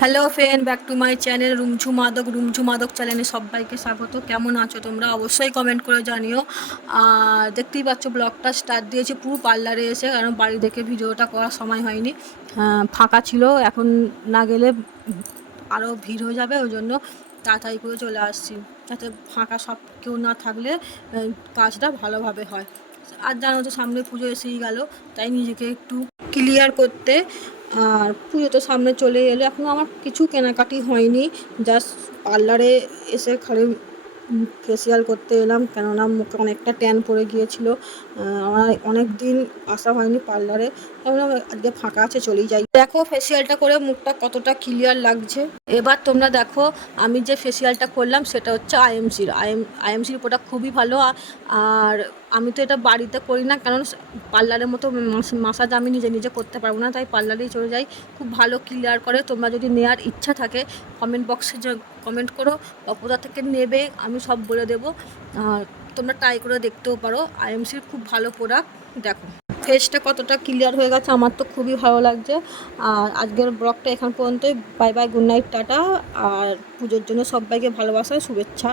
Hello friend, back to my channel Rumjhu মাদক চ্যানেলে সবাইকে স্বাগত। কেমন আছো তোমরা? অবশ্যই কমেন্ট করে জানিও। আর দেখতেই পাচ্ছ ব্লগটা স্টার্ট দিয়েছি পুরো পার্লারে এসে, কারণ বাড়ি দেখে ভিডিওটা করার সময় হয়নি, ফাঁকা ছিল। এখন না গেলে আরও ভিড় হয়ে যাবে, ওই জন্য তাড়াতাড়ি করে চলে আসছি, যাতে ফাঁকা সব কেউ না থাকলে কাজটা ভালোভাবে হয়। আর জানো তো সামনে পুজো এসেই গেল, তাই নিজেকে একটু ক্লিয়ার করতে। আর পুজো তো সামনে চলে এলে এখনও আমার কিছু কেনাকাটি হয়নি, জাস্ট পার্লারে এসে খালি ফেসিয়াল করতে এলাম, কেননা মুখে অনেকটা ট্যান পড়ে গিয়েছিল। আমার অনেক দিন আসা হয়নি পার্লারে, তাহলে আজকে ফাঁকা আছে চলেই যাই। দেখো ফেসিয়ালটা করে মুখটা কতটা ক্লিয়ার লাগছে। এবার তোমরা দেখো আমি যে ফেসিয়ালটা করলাম সেটা হচ্ছে আইএমসির প্রোডাক্ট খুবই ভালো। আর আমি তো এটা বাড়িতে করি না, কারণ পার্লারের মতো মাসাজ আমি নিজে নিজে করতে পারবো না, তাই পার্লারেই চলে যাই। খুব ভালো ক্লিয়ার করে। তোমরা যদি নেওয়ার ইচ্ছা থাকে কমেন্ট বক্সে কমেন্ট করো, বা কোথা থেকে নেবে আমি সব বলে দেবো। আর তোমরা ট্রাই করে দেখতেও পারো, আইএমসির খুব ভালো প্রোডাক্ট। দেখো ফেসটা কতটা ক্লিয়ার হয়ে গেছে, আমার তো খুবই ভালো লাগছে। আর আজকের ব্লগটা এখান পর্যন্তই। Bye bye, good night, tata. আর পুজোর জন্য সবাইকে ভালোবাসা, শুভেচ্ছা।